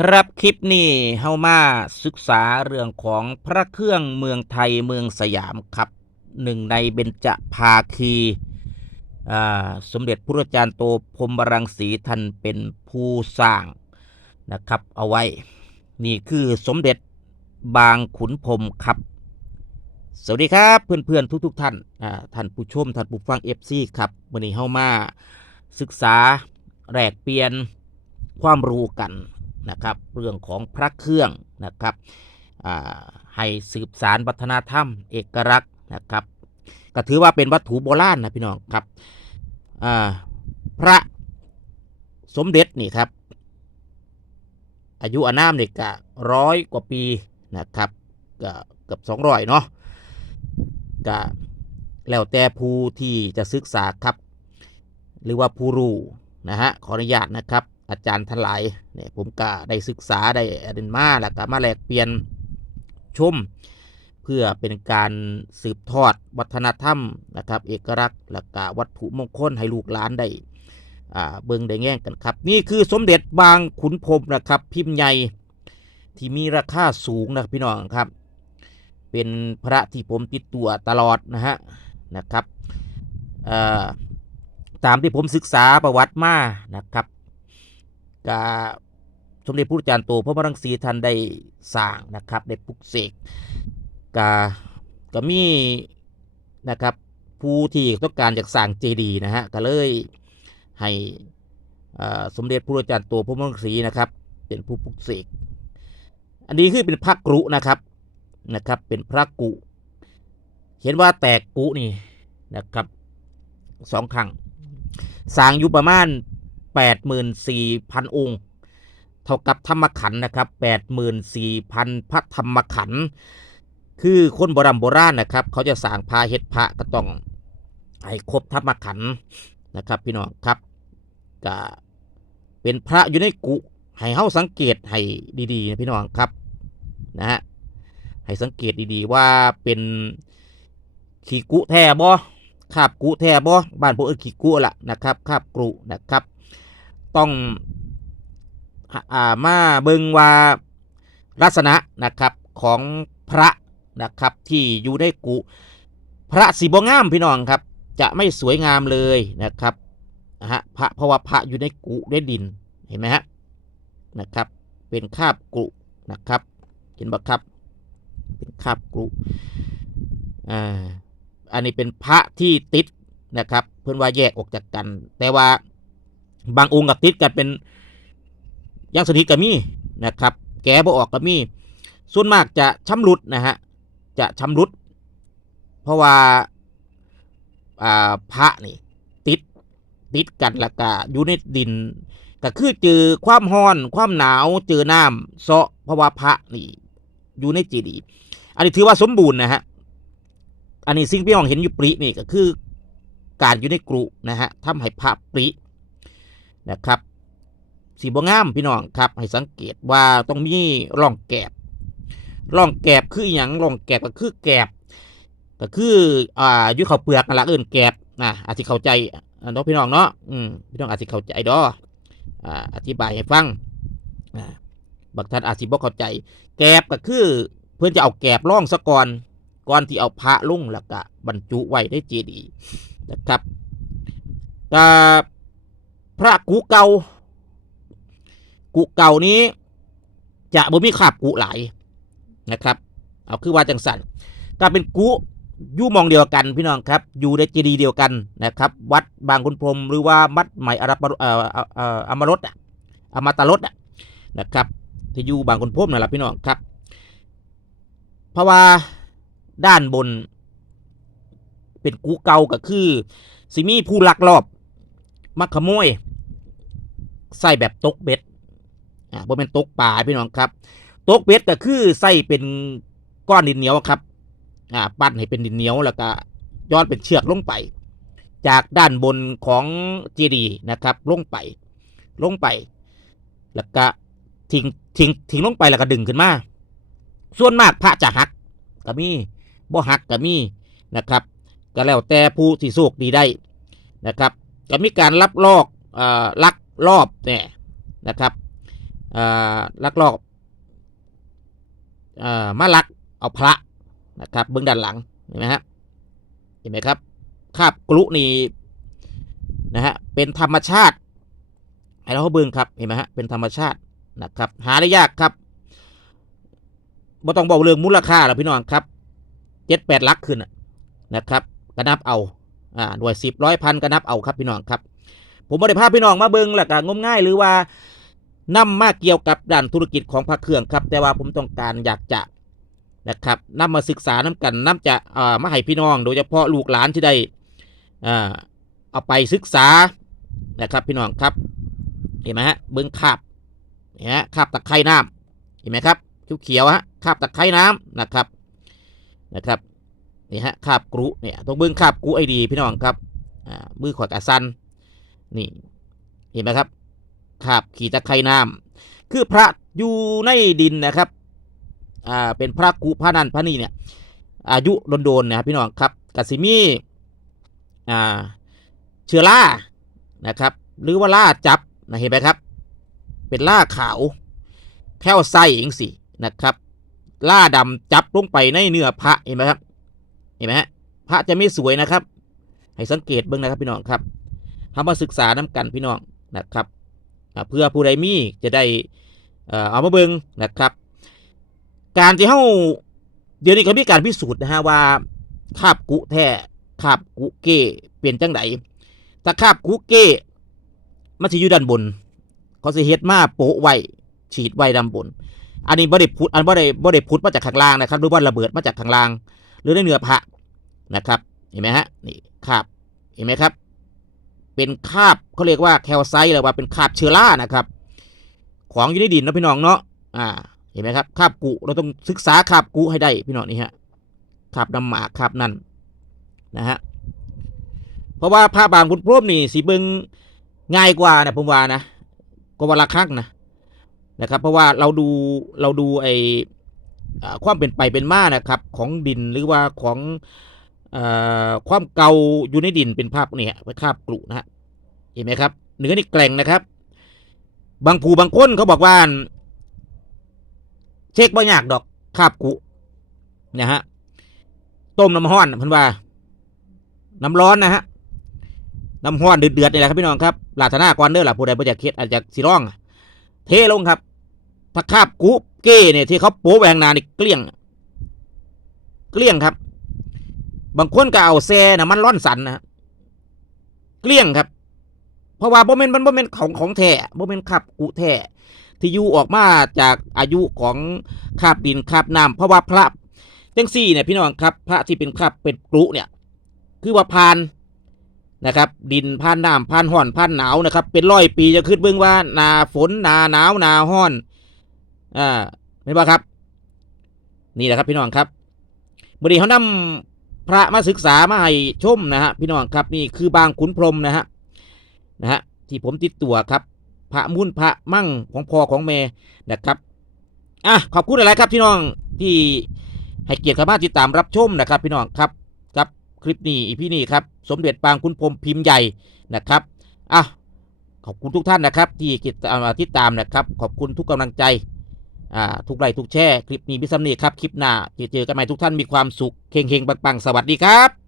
ครับคลิปนี้เฮามาศึกษาเรื่องของพระเครื่องเมืองไทยเมืองสยามครับหนึ่งในเบญจภาคีอ่าสมเด็จพระอาจารย์โตพรหมรังสีท่านเป็นผู้สร้างนะครับเอาไว้ นี่คือสมเด็จบางขุนพรมครับ สวัสดีครับเพื่อนๆทุกๆท่านท่านผู้ชมท่านผู้ฟังเอฟซีครับวันนี้เฮามาศึกษาแลกเปลี่ยนความรู้กัน นะครับเรื่องของพระเครื่องนะครับให้สืบสารวัฒนธรรม เอกลักษณ์นะครับก็ถือว่าเป็นวัตถุโบราณนะพี่น้องครับพระสมเด็จนี่ครับอายุอานามเนี่ยก็ร้อยกว่าปีนะครับก็เกือบสองร้อยเนาะก็แล้วแต่ผู้ที่จะศึกษาครับ หรือว่าผู้รู้นะฮะขออนุญาตนะครับ อาจารย์ทั้งหลาย เนี่ยผมก็ได้ศึกษาได้เรียนมาแล้วก็มาแลกเปลี่ยนชม เพื่อเป็นการสืบทอดวัฒนธรรมนะครับ เอกลักษณ์และก็วัตถุมงคลให้ลูกหลานได้เบิ่งได้แง่งกันครับ นี่คือสมเด็จบางขุนพรมนะครับ พิมพ์ใหญ่ที่มีราคาสูงนะครับพี่น้องครับ เป็นพระที่ผมติดตัวตลอดนะฮะนะครับตามที่ผมศึกษาประวัติมานะครับกา สมเด็จพระอาจารย์โตพระมรังสีท่านได้สร้างนะครับได้ปลุกเสกกาก็มีนะครับผู้ที่ต้องการจากสร้างเจดีย์นะฮะก็เลยให้สมเด็จพระอาจารย์โตพระมังสีนะครับ เป็นผู้ปลุกเสกอันนี้คือเป็นพระกรุนะครับนะครับ เป็นพระกุเห็นว่าแตกกุนี่นะครับสองครั้งสร้างอยู่ประมาณแปดหมื่นสี่พันองค์ เท่ากับธรรมขันนะครับแปดหมื่นสี่พันพระธรรมขัน คือคนโบราณโบราณนะครับ เขาจะสางพาเฮ็ดพระก็ต้องให้ครบธรรมขันนะครับ พี่น้องครับก็เป็นพระอยู่ในกุให้เฮาสังเกตให้ดีๆนะพี่น้องครับนะฮะให้สังเกตดีๆว่าเป็นขีกุแท้บ่คาบกุแท้บ่บ้านพวกเอิ้นขีกุละนะครับคาบกุนะครับ ต้อง มาเบิงว่าลักษณะนะครับของพระนะครับที่อยู่ในกุ พระสีบงามพี่น้องครับ จะไม่สวยงามเลยนะครับนะฮะพระเพราะว่าพระอยู่ในกุในดินเห็นไหมฮะนะครับ เป็นคาบกุนะครับ เห็นบ่ครับ เป็นคาบกุอ่าอันนี้เป็นพระที่ติดนะครับ เพื่อนว่าแยกออกจากกัน แต่ว่าบางองค์กับติดกันเป็น ยังสนิทกับมีนะครับ แกะบ่ออกกับมี ส่วนมากจะช้ำรุดนะฮะ จะช้ำรุด เพราะว่าอ่าพระนี่ติดติดกันล้วก็อยู่ในดินก็คือเจอความร้อน ความหนาวเจอน้ำเซาะเพราะว่าพระนี่อยู่ในเจดีอันนี้ถือว่าสมบูรณ์นะฮะอันนี้สิ่งที่พี่น้องเห็นอยู่ปรินี่ก็คือการอยู่ในกรุนะฮะทำให้พระปรินะครับ สีบงามพี่น้องครับ ให้สังเกตว่าต้องมีร่องแกบร่องแกบคืออย่างร่องแกบก็คือแกบก็คืออ่าอยู่ข้าวเปลือกนั่นละเอิ้นแกบนะอาจจะเข้าใจอ่าเนาะพี่น้องเนาะอืมพี่น้องอาจจะเข้าใจดออ่าอธิบายให้ฟังอ่าบางท่านอาจจะบ่เข้าใจ แกบก็คือเพื่อนจะเอาแกบร่องซะก่อนก่อนที่เอาพระลุงแล้วก็บรรจุไว้ในเจดีย์นะครับแต่พระกุเก่า กุเก่านี้ จะบ่มีขาบกุหลายนะครับ เอาคือว่าจังสันก็เป็นกุยู่มองเดียวกันพี่น้องครับ อยู่ในเจดีย์เดียวกันนะครับ วัดบางขุนพรมหรือว่าวัดใหม่อารัปเอ่อเอ่ออ่ออมรสอะอมตะรสอะนะครับที่อยู่บางขุนพรมนั่นแหละพี่น้องครับ เพราะว่าด้านบน เป็นกุเก่าก็คือสิมีผู้ลักลอบมาขโมย ใส่แบบตกเบ็ด อ่าบ่เป็นตกป่าพี่น้องครับตกเบ็ดก็คือใส่เป็นก้อนดินเหนียวครับอ่าปั้นให้เป็นดินเหนียวแล้วก็ย้อนเป็นเชือกลงไป จากด้านบนของเจดีย์นะครับ ลงไปลงไป แล้วก็ทิ้งทิ้งทิ้งลงไปแล้วก็ดึงขึ้นมา ส่วนมากพระจะหักก็มีบ่หักก็มีนะครับ ก็แล้วแต่ผู้ที่โชคดีได้นะครับ ก็มีการรับลอกอ่อลักลอบเนี่ยนะครับ ลักลอบอมาลักเอาพระนะครับเบื้องด้านหลังเห็นไหมฮะเห็นไหมครับคาบกลุนี่นะฮะเป็นธรรมชาติให้เราเบิ่งครับเห็นไหมฮะเป็นธรรมชาตินะครับ หาได้ยากครับบ่ต้องบอกเรื่องมูลค่าหรอกพี่น้องครับเจ็ดแปดลักขึ้นนะครับก็นับเอาอ่าหน่วยสิบร้อยพันก็นับเอาครับพี่น้องครับ ผมบ่ได้พพี่น้องมาเบิ่งแล้วก็งมง่ายหรือว่า นำมาเกี่ยวกับด้านธุรกิจของพระเครื่องครับ แต่ว่าผมต้องการอยากจะนะครับนำมาศึกษาน้กันนำจะเอ่อมาให้พี่น้อง โดยเฉพาะลูกหลานที่ได้อ่าเอาไปศึกษานะครับพี่น้องครับเห็นไหมฮะเบิ้งคาบเห็นไหมคาบตะไคร่น้ำเห็นไหมครับเขียวๆฮะคาบตะไคร่น้ำนะครับนะครับนี่ฮะคาบกรุเนี่ยต้องเบิ้งคาบกรุไอดีพี่น้องครับอ่ามือขวดกระสันนี่เห็นไหมครับ คาบขี่ตะไคร่น้ำคือพระอยู่ในดินนะครับอ่าเป็นพระกุพระนันพระนี่เนี่ย อายุโดนๆนะครับพี่น้องครับกัสิมีอ่าเชื้อรานะครับ หรือว่าล่าจับนะเห็นไหมครับ เป็นล่าขาวแค่วไส้เองสินะครับล่าดำจับลงไปในเนื้อพระเห็นไหมครับ เห็นไหมฮะพระจะไม่สวยนะครับ ให้สังเกตเบ้างนะครับพี่น้องครับทำมาศึกษาน้ากันพี่น้องนะครับ เพื่อผู้ใดมีจะได้เอ่อเอามาเบิงนะครับ การที่เฮาเดี๋ยวนี้ก็มีการพิสูจน์นะฮะว่าคาบกุแท้คาบกุเก้เปลี่ยนจังไดถ้าคาบกุเก้มันสิอยู่ด้านบนเขาสิเฮ็ดมาโปะไว้ฉีดไว้ด้านบน อันนี้บ่ได้พุดอันบ่ได้บ่ได้พุดมาจากข้างล่างนะครับหรือว่าระเบิดมาจากข้างล่าง หรือในเนื้อพระนะครับ เห็นไหมฮะนี่คาบเห็นไหมครับ เป็นคาบเขาเรียกว่าแคลไซต์หรือว่าเป็นคาบเชื้อรานะครับ ของอยู่ในดินนะพี่น้องเนาะอ่าเห็นไหมครับคาบกุเราต้องศึกษาคาบกุให้ได้พี่น้องนี่ฮะคาบน้ำหมากคาบนั่นนะฮะเพราะว่าพระบางคุณพรมนี่สีเบิงง่ายกว่านะผมว่านะก็วันละครั้งนะนะครับ เพราะว่าเราดูเราดูไอความเป็นไปเป็นมานะครับ ของดินหรือว่าของ ความเก่าอยู่ในดินเป็นภาพเนี่ยเป็นคาบกลุนะฮะเห็นไหมครับเนื้อนี่แกร่งนะครับ บางผู้บางคนเขาบอกว่าเช็คบ่ยากดอกคาบกุนะฮะต้มน้ำร้อนพิ่นว่า น้ำร้อนนะฮะน้ำร้อนเดือดๆนี่แหละครับพี่น้องครับลาธนาก่อนเด้อล่ะผู้ใดบ่อยากเฮ็ดอาจจะสิร้อง เทลงครับถ้าคาบกุเก้เนี่ยที่เขาโป๊แหวงนาเนี่เกลี้ยง เกลี้ยงครับ บางคนก็เอาแซ่น้ำมันร้อนสันนะเกลี้ยงครับ เพราะว่าบ่แม่นมันบ่แม่นของของแท้บ่แม่นคาบกุแท้ที่อยู่ออกมาจากอายุของคาบดินคาบน้ำเพราะว่าพระจังซี่เนี่ยพี่น้องครับ พระที่เป็นคาบเป็นกรุเนี่ย คือว่าพานนะครับ ดินพานน้ำพานห่อนพานหนาวนะครับ เป็นร้อยปีจะขึ้นเบื้องว่านาฝนนาหนาวนาห้อนอ่าไม่ว่าครับ นี่แหละครับพี่น้องครับบริเขานำ พระมาศึกษามาให้ชมนะฮะพี่น้องครับนี่คือบางขุนพรมนะฮะนะฮะที่ผมติดตัวครับ พระมุ่นพระมั่งของพ่อของแม่นะครับอะขอบคุณอะไรครับพี่น้องที่ให้เกียรติข้ามาติดตามรับชมนะครับ พี่น้องครับครับคลิปนี้อีพี่นี่ครับสมเด็จปางคุณพรมพิมพ์ใหญ่นะครับอะขอบคุณทุกท่านนะครับ ที่ติดตามติดตามนะครับ ขอบคุณทุกกำลังใจ อ่าทุกไลค์ทุกแชร์คลิปนี้พิซัมนี่ครับ คลิปหน้าเจอกันใหม่ทุกท่านมีความสุขเฮงๆปังๆ สวัสดีครับ